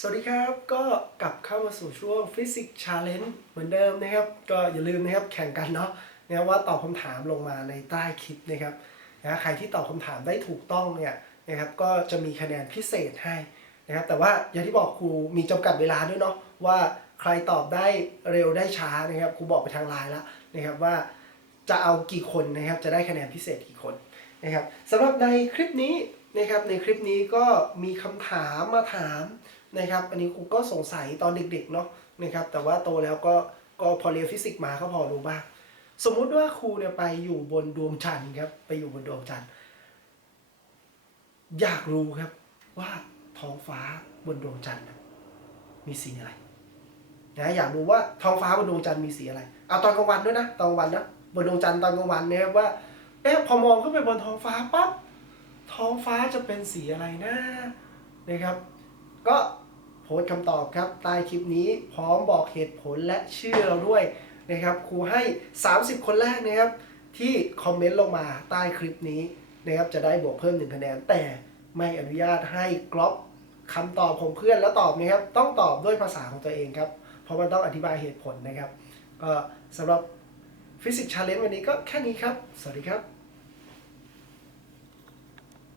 สวัสดีครับก็กลับเข้ามาสู่ช่วงฟิสิกส์ชาเลนจ์เหมือนเดิมนะครับ ก็อย่าลืมนะครับแข่งกันเนาะนะว่าตอบคำถามลงมาในใต้คลิปนะครับนะใครที่ตอบคำถามได้ถูกต้องเนี่ยนะครับก็จะมีคะแนนพิเศษให้นะครับแต่ว่าอย่างที่บอกครูมีจำกัดเวลาด้วยเนาะว่าใครตอบได้เร็วได้ช้านะครับครูบอกไปทางไลน์แล้วนะครับว่าจะเอากี่คนนะครับจะได้คะแนนพิเศษกี่คนนะครับสำหรับในคลิปนี้ นะครับในคลิปนี้ก็มีคำถามมาถามนะครับ อันนี้ครูก็สงสัยตอนเด็กๆเนาะนะครับแต่ว่าโตแล้วก็ก็พอเรียนฟิสิกส์มาก็พอรู้บ้างสมมุติว่าครูเนี่ยไปอยู่บนดวงจันทร์ครับไปอยู่บนดวงจันทร์อยากรู้ครับว่าท้องฟ้าบนดวงจันทร์มีสีอะไรนะอยากรู้ว่าท้องฟ้าบนดวงจันทร์มีสีอะไรเอาตอนกลางวันด้วยนะตอนกลางวันนะบนดวงจันทร์ตอนกลางวันเนี่ยครับว่าเอ๊ะพอมองขึ้นไปบนท้องฟ้าปั๊บ ท้องฟ้าจะเป็นสีอะไรนะนะครับ ก็โพสต์คำตอบครับใต้คลิปนี้พร้อมบอกเหตุผลและชื่อเราด้วยนะครับครูให้ 30 คนแรกนะครับ ที่คอมเมนต์ลงมาใต้คลิปนี้นะครับจะได้บวกเพิ่มหนึ่งคะแนน แต่ไม่อนุญาตให้กรอบคำตอบของเพื่อนแล้วตอบนะครับ ต้องตอบด้วยภาษาของตัวเองครับ เพราะมันต้องอธิบายเหตุผลนะครับ ก็สำหรับฟิสิกส์ชาเลนจ์วันนี้ก็แค่นี้ครับ สวัสดีครับ